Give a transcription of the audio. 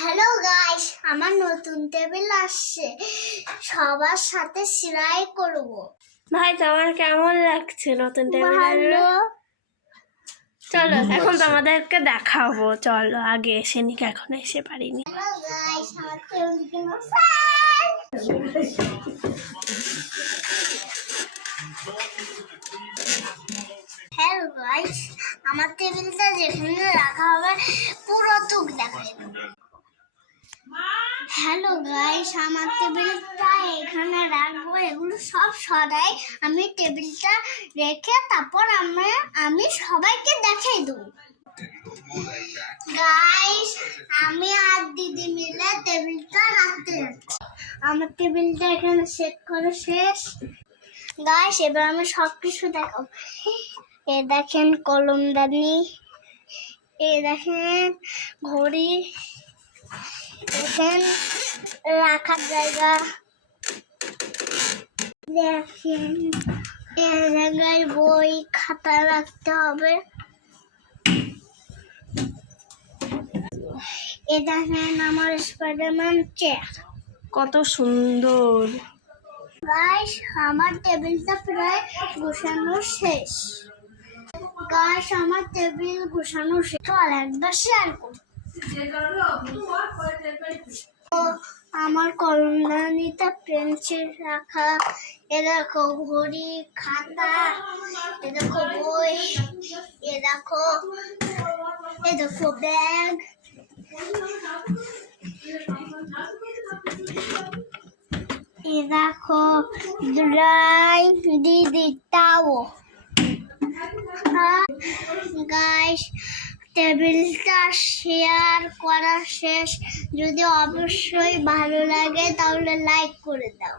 Hello guys, আমার নতুন table আসছে, সবার সাথে শেয়ার করব। ভাই তোমার কেমন লাগছে নতুন টেবিল? ভালো। চলো এখন তোমাদেরকে দেখাবো, চলো আগে এসে নিক, এখন এসে পারিনি। হ্যালো গাইস, আমার টেবিল কিনো হ্যালো গাইস, আমার টেবিলটা যেখানে রাখা হবে পুরো টুক দেখাবে। হ্যালো গাইস, আমার টেবিলটা এখানে রাখবো, এগুলো সব সরাই আমি টেবিলটা রেখে তারপর আমি সবাইকে দেখাই দেবো। গাইস, আমি আর দিদি মিলে টেবিলটা রাখতে যাচ্ছি। আমার টেবিলটা এখানে সেট করা শেষ। গাইস, এবার আমি সবকিছু দেখাবো। এ দেখেন কলমদানি, এ দেখেন ঘড়ি, দেখেন রাখার জায়গা, দেখেন এ জায়গায় বই খাতা রাখতে হবে। এ দেখেন আমার স্পাইডারম্যান চেয়ার, কত সুন্দর। গাইস, আমার টেবিলটা প্রায় গোছানো শেষ। গাইস, আমার টেবিল গোছানো শেষ। চল একবার শেয়ার করি। আমার কলমদানিতে পেন্সিল রাখা, এ দেখো ঘড়ি, খাতা, এ দেখো বই, এ দেখো ব্যাগ, এ দেখো ড্রাই দিদি তাও। গাইস, টেবিলটা শেয়ার করা শেষ। যদি অবশ্যই ভালো লাগে তাহলে লাইক করে দাও।